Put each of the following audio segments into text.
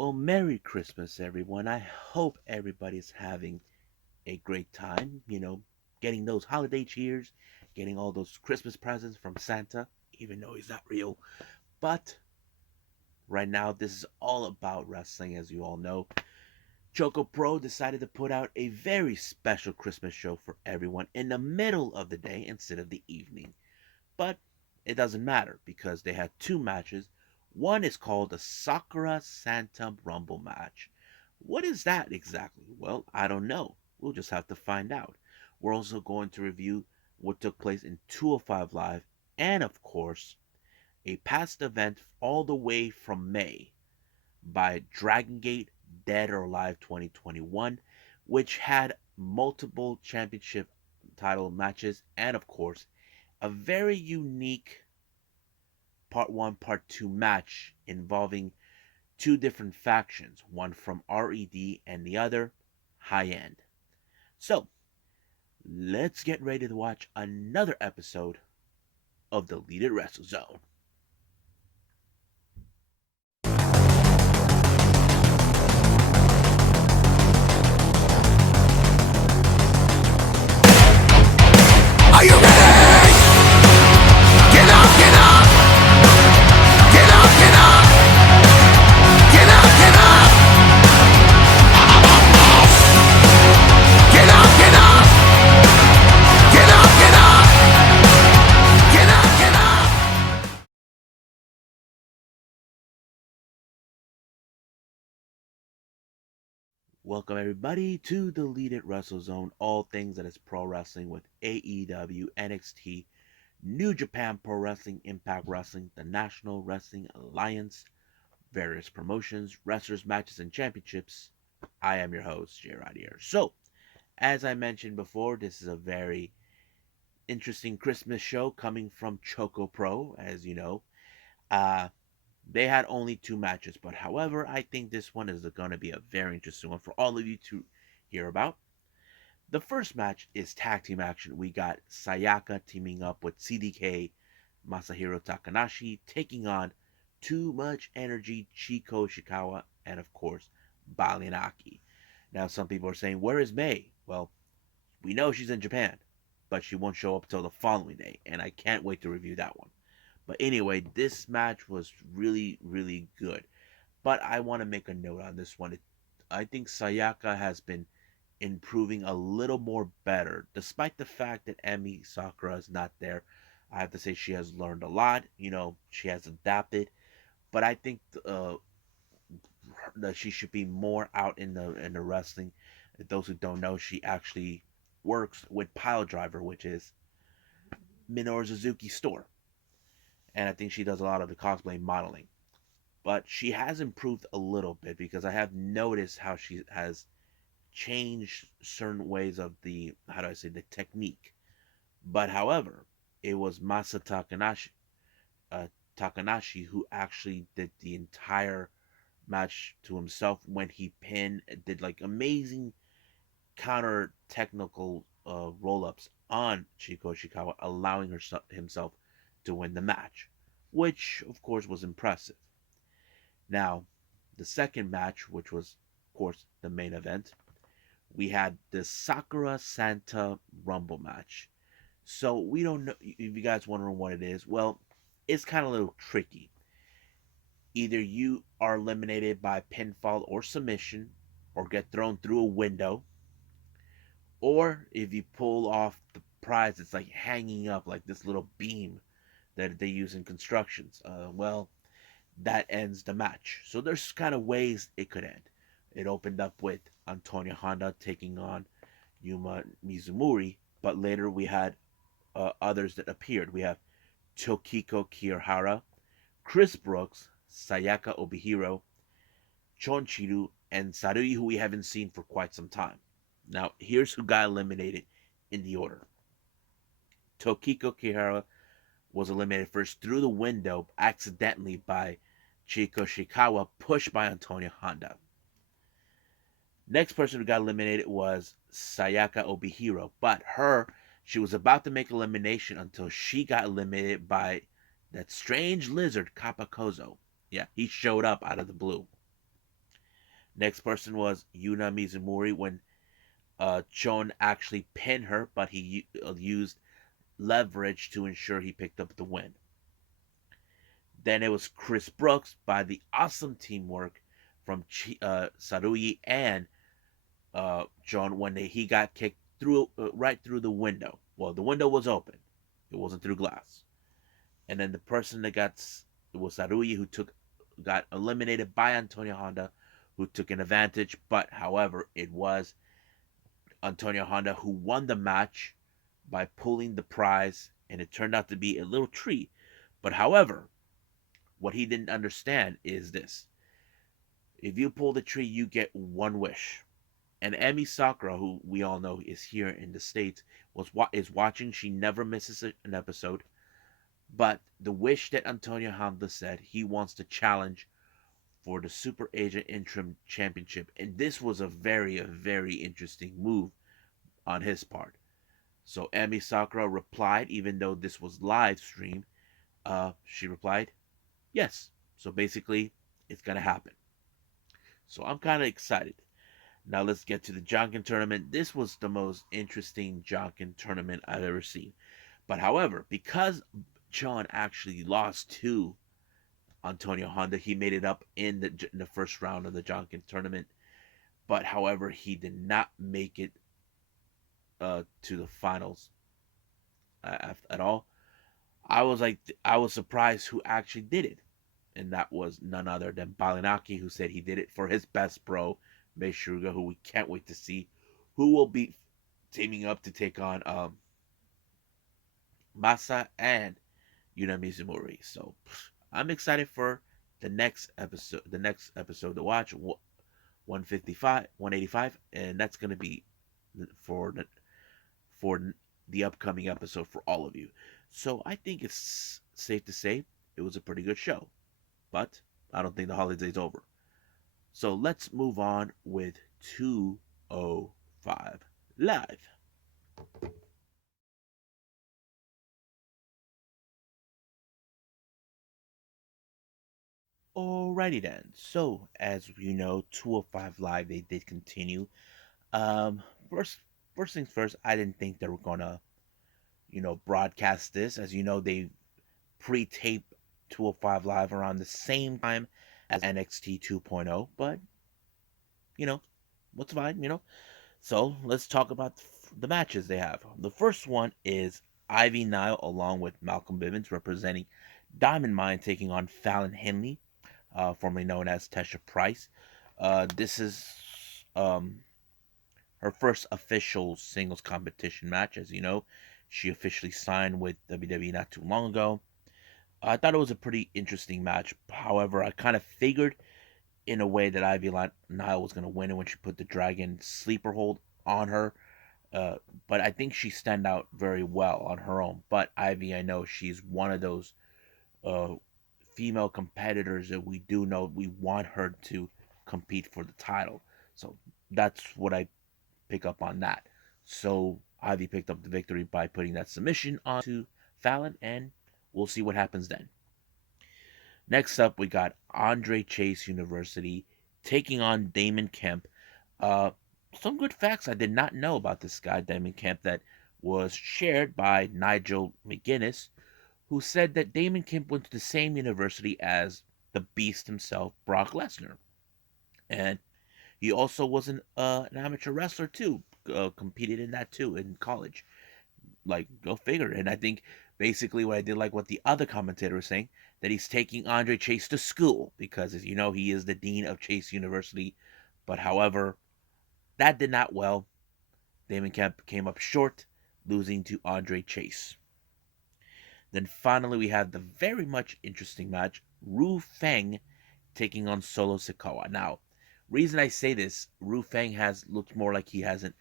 Well, Merry Christmas, everyone. I hope everybody's having a great time, getting those holiday cheers, getting all those Christmas presents from Santa, even though he's not real. But right now, this is all about wrestling, as you all know. ChocoPro decided to put out a very special Christmas show for everyone in the middle of the day instead of the evening. But it doesn't matter because they had two matches. One is called the Sakura Santa Rumble match. What is that exactly? Well, I don't know. We'll just have to find out. We're also going to review what took place in 205 Live and, of course, a past event all the way from May by Dragon Gate Dead or Alive 2021, which had multiple championship title matches and, of course, a very unique part 1, part 2 match involving two different factions, one from RED and the other High End. So, let's get ready to watch another episode of the Lead It Wrestle Zone. Are you ready? Get up, get up! Get up, get up! Get up, get up! Get up, get up! Get up, get up! Get up, get up! Welcome everybody to the Lead It Wrestle Zone, all things that is pro wrestling with AEW, NXT, New Japan Pro Wrestling, Impact Wrestling, the National Wrestling Alliance, various promotions, wrestlers, matches, and championships. I am your host, Jay Rodier. So, as I mentioned before, this is a very interesting Christmas show coming from ChocoPro, as you know. Uh, they had only two matches, but however, I think this one is going to be a very interesting one for all of you to hear about. The first match is tag team action. We got Sayaka teaming up with CDK, Masahiro Takanashi, taking on Too Much Energy, Chiko Shikawa, and of course, Balinaki. Now, some people are saying, where is May? Well, we know she's in Japan, but she won't show up until the following day, and I can't wait to review that one. But anyway, this match was really, really good. But I want to make a note on this one. I think Sayaka has been improving a little more better, despite the fact that Emi Sakura is not there. I have to say she has learned a lot. She has adapted, but I think that she should be more out in the wrestling. Those who don't know, she actually works with Pile Driver, which is Minoru Suzuki's store, and I think she does a lot of the cosplay modeling. But she has improved a little bit because I have noticed how she has changed certain ways of the, how do I say, the technique. But however, it was Masa Takanashi who actually did the entire match to himself when he pinned, did like amazing counter technical roll ups on Chiko Shikawa, allowing himself to win the match, which of course was impressive. Now, the second match, which was, of course, the main event, we had the Sakura Santa Rumble match. So we don't know if you guys wondering what it is. Well, it's kind of a little tricky. Either you are eliminated by pinfall or submission, or get thrown through a window, or if you pull off the prize, it's like hanging up like this little beam that they use in constructions. Well, that ends the match. So there's kind of ways it could end. It opened up with Antonio Honda taking on Yuma Mizumori, but later we had others that appeared. We have Tokiko Kirihara, Chris Brooks, Sayaka Obihiro, Chonchiru, and Sarui, who we haven't seen for quite some time. Now, here's who got eliminated in the order. Tokiko Kirihara was eliminated first through the window accidentally by Chiko Shikawa, pushed by Antonio Honda. Next person who got eliminated was Sayaka Obihiro, but she was about to make elimination until she got eliminated by that strange lizard Kapakozo. Yeah, he showed up out of the blue. Next person was Yuna Mizumori when Chon actually pinned her, but he used leverage to ensure he picked up the win. Then it was Chris Brooks by the awesome teamwork from Sarui and John when he got kicked through right through the window. Well, the window was open; it wasn't through glass. And then the person that got it was Sarui who got eliminated by Antonio Honda, who took an advantage. But however, it was Antonio Honda who won the match by pulling the prize, and it turned out to be a little tree. But however, what he didn't understand is this: if you pull the tree, you get one wish. And Emi Sakura, who we all know is here in the States, is watching. She never misses an episode. But the wish that Antonio Honda said, he wants to challenge for the Super Asia Interim Championship. And this was a very interesting move on his part. So Emi Sakura replied, even though this was live stream, she replied, yes. So basically, it's going to happen. So I'm kind of excited. Now let's get to the Jonkin tournament. This was the most interesting Jonkin tournament I've ever seen. But however, because John actually lost to Antonio Honda, he made it up in the first round of the Jonkin tournament. But however, he did not make it to the finals at all. I was surprised who actually did it, and that was none other than Balinaki, who said he did it for his best bro, Meishuga, who we can't wait to see, who will be teaming up to take on Masa and Yuna Mizumori. So I'm excited for the next episode to watch, 155, 185, and that's gonna be for for the upcoming episode for all of you. So I think it's safe to say it was a pretty good show, but I don't think the holiday's over. So let's move on with 205 Live. Alrighty then. So as you know, 205 Live they did continue. Um, first first things first, I didn't think they were gonna broadcast this. As you know, they pre-tape 205 Live around the same time as NXT 2.0, but you know, what's fine. So let's talk about the matches they have. The first one is Ivy Nile along with Malcolm Bivens representing Diamond Mine taking on Fallon Henley, formerly known as Tesha Price. This is um, her first official singles competition match. As you know, she officially signed with WWE not too long ago. I thought it was a pretty interesting match. However, I kind of figured in a way that Ivy Nile was going to win it when she put the Dragon sleeper hold on her. But I think she stand out very well on her own. But Ivy, I know she's one of those uh, female competitors that we do know we want her to compete for the title. So that's what I pick up on that. So Ivy picked up the victory by putting that submission onto Fallon, and we'll see what happens then. Next up, we got Andre Chase University taking on Damon Kemp. Uh, some good facts I did not know about this guy, Damon Kemp, that was shared by Nigel McGuinness, who said that Damon Kemp went to the same university as the Beast himself, Brock Lesnar. And he also was an amateur wrestler too, competed in that too in college. Like, go figure. And I think basically what I did like what the other commentator was saying, that he's taking Andre Chase to school because, as you know, he is the dean of Chase University. But however, that did not well. Damon Kemp came up short, losing to Andre Chase. Then finally, we have the very much interesting match, Ru Feng taking on Solo Sikoa. Now, reason I say this, Ru Feng has looked more like he has an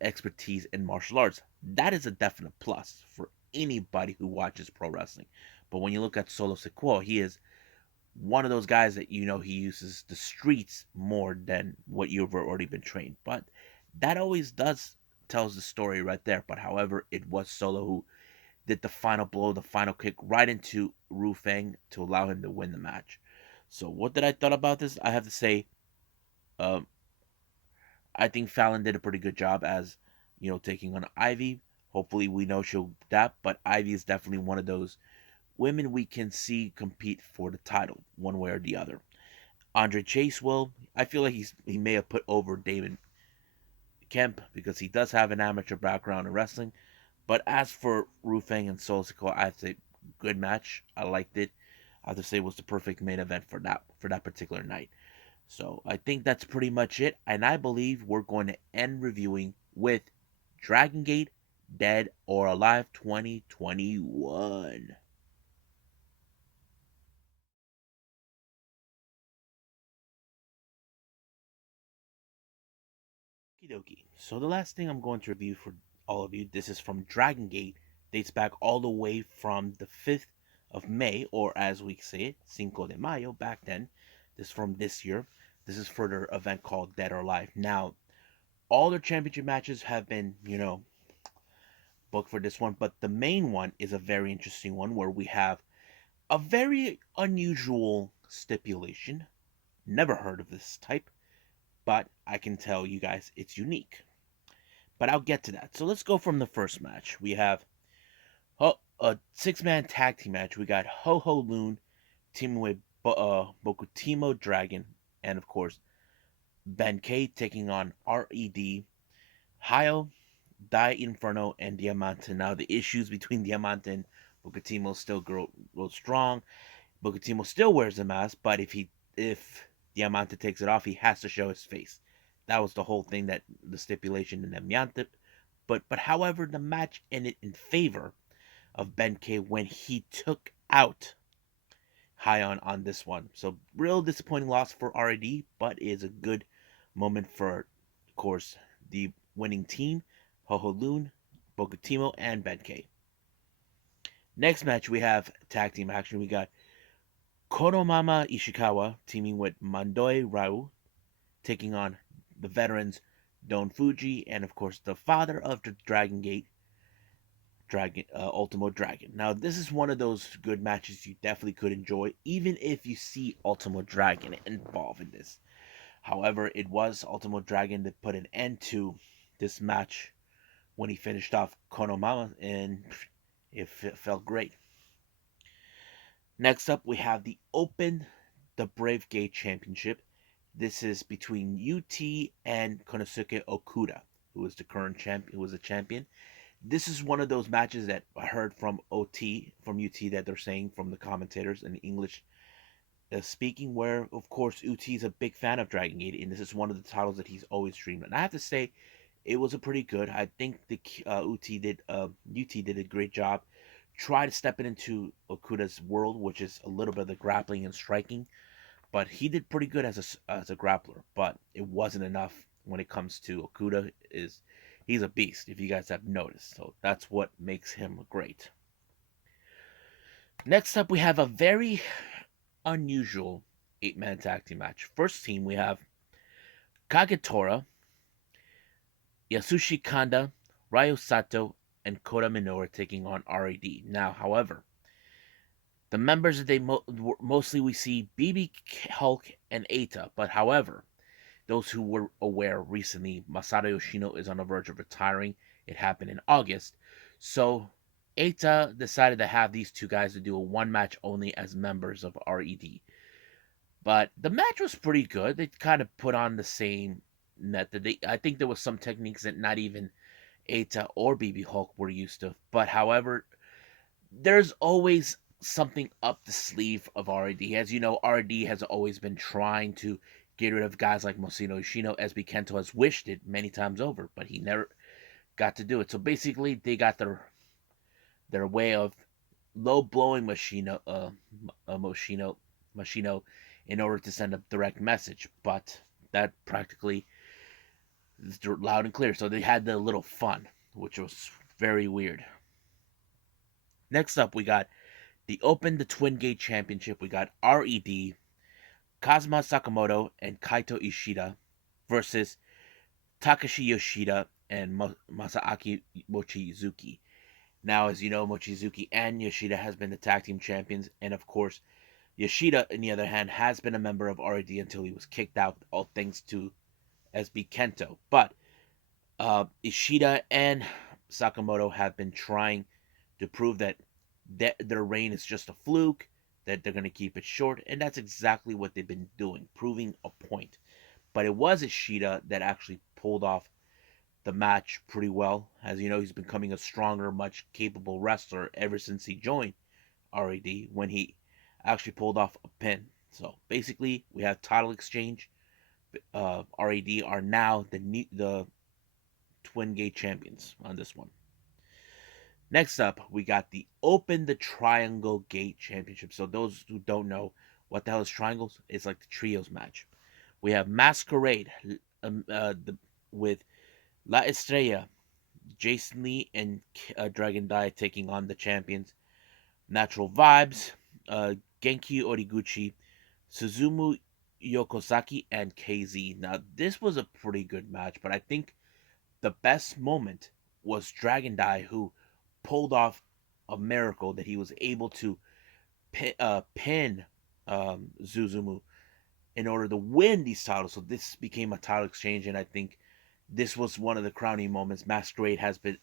expertise in martial arts. That is a definite plus for anybody who watches pro wrestling. But when you look at Solo Sikoa, he is one of those guys that he uses the streets more than what you've already been trained. But that always does tells the story right there. But however, it was Solo who did the final blow, the final kick right into Ru Feng to allow him to win the match. So what did I thought about this? I have to say Um, I think Fallon did a pretty good job as, taking on Ivy. Hopefully, we know she'll adapt, but Ivy is definitely one of those women we can see compete for the title, one way or the other. Andre Chase will. I feel like he may have put over Damon Kemp because he does have an amateur background in wrestling. But as for Rufang and Solsico, I have to say good match. I liked it. I have to say it was the perfect main event for that particular night. So I think that's pretty much it, and I believe we're going to end reviewing with Dragon Gate Dead or Alive 2021. Okie So the last thing I'm going to review for all of you, this is from Dragon Gate, dates back all the way from the 5th of May, or as we say it, Cinco de Mayo, back then. This is from this year. This is for their event called Dead or Alive. Now, all their championship matches have been, booked for this one, but the main one is a very interesting one where we have a very unusual stipulation. Never heard of this type, but I can tell you guys it's unique. But I'll get to that. So let's go from the first match. We have a six-man tag team match. We got Ho Ho Loon teaming with Bokutimo Dragon, and of course Ben K taking on Red, Hayo, Dai Inferno, and Diamante. Now the issues between Diamante and Bokutimo still grow strong. Bokutimo still wears a mask, but if Diamante takes it off, he has to show his face. That was the whole thing, that the stipulation in Diamante. But however, the match ended in favor of Ben K when he took out Hyon on this one. So real disappointing loss for RAD, but is a good moment for, of course, the winning team, Ho Loon, Bokutimo, and Ben K. Next match we have tag team action. We got Konomama Ishikawa teaming with Mandoi Rau, taking on the veterans Don Fuji and of course the father of the Dragon Gate, Ultimo Dragon. Now this is one of those good matches you definitely could enjoy, even if you see Ultimo Dragon involved in this. However, it was Ultimo Dragon that put an end to this match when he finished off Konomama, and it felt great. Next up, we have the the Brave Gate Championship. This is between UT and Konosuke Okuda, who is the current champion, who was the champion. This is one of those matches that I heard from from UT, that they're saying from the commentators in English speaking, where of course UT is a big fan of Dragon Gate, and this is one of the titles that he's always dreamed. And I have to say, it was a pretty good. I think the UT did a great job. Try to step it into Okuda's world, which is a little bit of the grappling and striking, but he did pretty good as a grappler. But it wasn't enough when it comes to Okuda. He's a beast, if you guys have noticed. So that's what makes him great. Next up, we have a very unusual eight-man tag team match. First team, we have Kagetora, Yasushi Kanda, Ryo Sato, and Kota Minoru taking on RAD. Now, however, the members that mostly we see BB Hulk and Eita, but however, those who were aware recently, Masato Yoshino is on the verge of retiring. It happened in August. So Eita decided to have these two guys to do a one match only as members of RED. But the match was pretty good. They kind of put on the same method. I think there was some techniques that not even Eita or BB Hulk were used to. But however, there's always something up the sleeve of RD. As you know, RD has always been trying to get rid of guys like Masino Yoshino. SB Kento has wished it many times over, but he never got to do it. So basically, they got their way of low blowing Machino in order to send a direct message. But that practically is loud and clear. So they had the little fun, which was very weird. Next up, we got the Twin Gate Championship. We got RED, Kazuma Sakamoto, and Kaito Ishida versus Takashi Yoshida and Masaaki Mochizuki. Now, as you know, Mochizuki and Yoshida has been the tag team champions, and of course, Yoshida, on the other hand, has been a member of RAD until he was kicked out, all thanks to SB Kento. But Ishida and Sakamoto have been trying to prove that their reign is just a fluke, that they're going to keep it short, and that's exactly what they've been doing, proving a point. But it was Ishida that actually pulled off the match pretty well. As you know, he's becoming a stronger, much capable wrestler ever since he joined RAD when he actually pulled off a pin. So basically, we have title exchange. RAD are now the Twin Gate champions on this one. Next up, we got the Open the Triangle Gate Championship. So those who don't know what the hell is triangles, it's like the trios match. We have Masquerade with La Estrella, Jason Lee, and Dragon Dai taking on the champions. Natural Vibes, Genki Origuchi, Suzumu Yokozaki, and KZ. Now, this was a pretty good match, but I think the best moment was Dragon Dai, who pulled off a miracle that he was able to pin Suzumu in order to win these titles. So this became a title exchange, and I think this was one of the crowning moments. Masquerade has been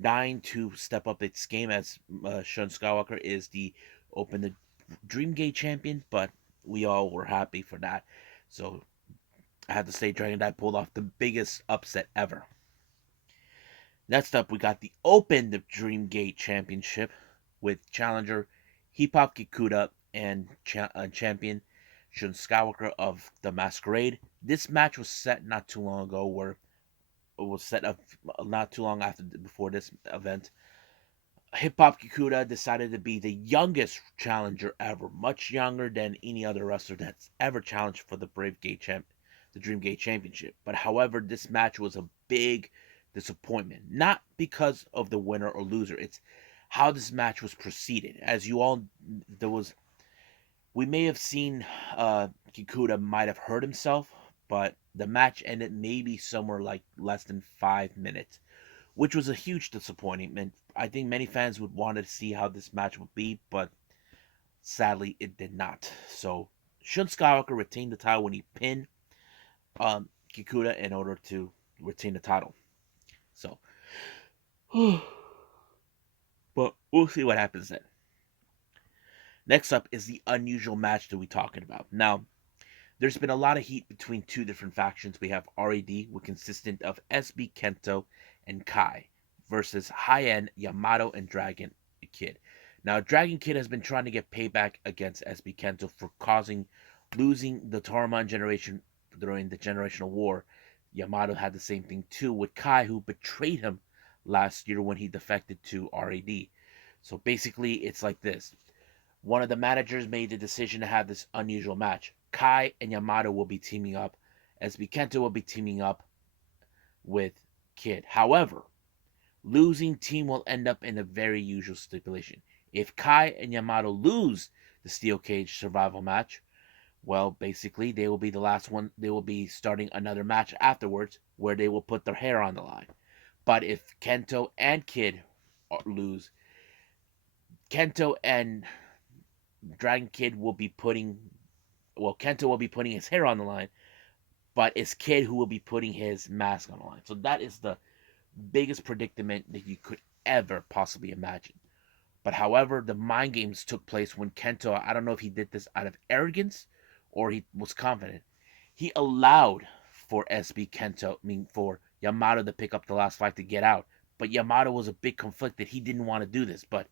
dying to step up its game as Shun Skywalker is the Open the Dreamgate champion, but we all were happy for that. So I have to say, Dragon Dai pulled off the biggest upset ever. Next up, we got the Open the Dreamgate Championship with challenger Hip Hop Kikuta and champion Shun Skywalker of the Masquerade. This match was set not too long ago, where it was set up not too long after before this event. Hip Hop Kikuta decided to be the youngest challenger ever, much younger than any other wrestler that's ever challenged for the the Dream Gate Championship. But however, this match was a big disappointment, not because of the winner or loser. It's how this match was proceeded. As you all, there was we may have seen Kikuta might have hurt himself, but the match ended maybe somewhere like less than 5 minutes, which was a huge disappointment. I think many fans would want to see how this match would be, but sadly it did not. So Shun Skywalker retained the title when he pinned Kikuta in order to retain the title. So, but we'll see what happens then. Next up is the unusual match that we're talking about. Now, there's been a lot of heat between two different factions. We have RAD, which consistent of SB Kento and Kai, versus high end Yamato and Dragon Kid. Now, Dragon Kid has been trying to get payback against SB Kento for losing the Toramon generation during the generational war. Yamato had the same thing too with Kai, who betrayed him last year when he defected to RAD. So basically, it's like this: one of the managers made the decision to have this unusual match. Kai and Yamato will be teaming up, as Kento will be teaming up with Kid. However, losing team will end up in a very usual stipulation. If Kai and Yamato lose the steel cage survival match, well, basically they will be the last one. They will be starting another match afterwards where they will put their hair on the line. But if Kento and Kid lose, Kento and Dragon Kid will be Kento will be putting his hair on the line, but it's Kid who will be putting his mask on the line. So that is the biggest predicament that you could ever possibly imagine. But however, the mind games took place when Kento, I don't know if he did this out of arrogance or he was confident. He allowed for SB Kento, for Yamato to pick up the last fight to get out. But Yamato was a bit conflicted. He didn't want to do this, but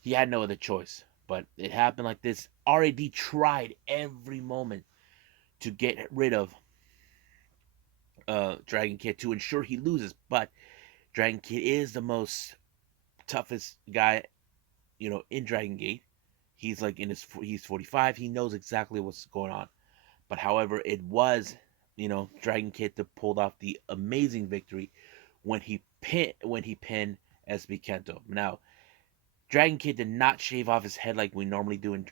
he had no other choice. But it happened like this. RAD tried every moment to get rid of Dragon Kid to ensure he loses, but Dragon Kid is the most toughest guy, in Dragon Gate. He's like he's 45. He knows exactly what's going on. But however, it was, Dragon Kid that pulled off the amazing victory when he pinned SB Kento. Now, Dragon Kid did not shave off his head like we normally do in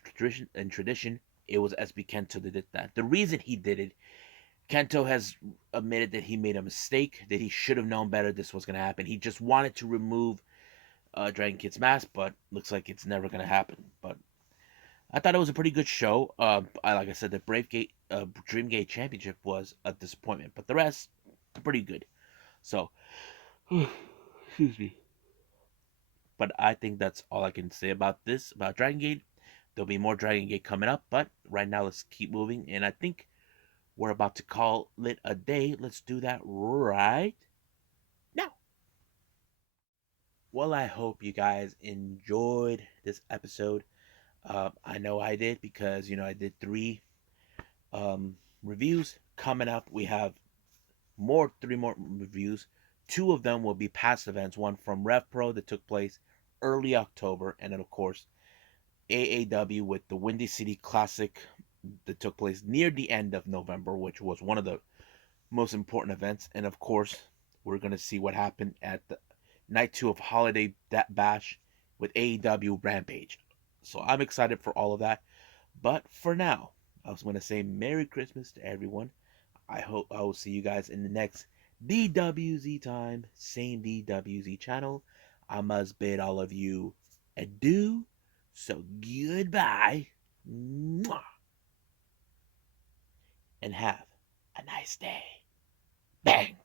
tradition. It was SB Kento that did that. The reason he did it, Kento has admitted that he made a mistake, that he should have known better this was going to happen. He just wanted to remove Dragon Kid's mask, but looks like it's never going to happen. But I thought it was a pretty good show. Like I said, the Dreamgate Championship was a disappointment, but the rest pretty good. So, excuse me. But I think that's all I can say about this about Dragon Gate. There'll be more Dragon Gate coming up, but right now let's keep moving. And I think we're about to call it a day. Let's do that right now. Well, I hope you guys enjoyed this episode. I know I did because I did three reviews. Coming up, we have three more reviews. Two of them will be past events. One from Rev Pro that took place early October, and then of course AAW with the Windy City Classic that took place near the end of November, which was one of the most important events. And of course, we're gonna see what happened at the night two of Holiday Bash with AEW Rampage. So I'm excited for all of that. But for now, I was gonna say Merry Christmas to everyone. I hope I will see you guys in the next DWZ time, same DWZ channel. I must bid all of you adieu. So goodbye. Mwah, and have a nice day. Bang.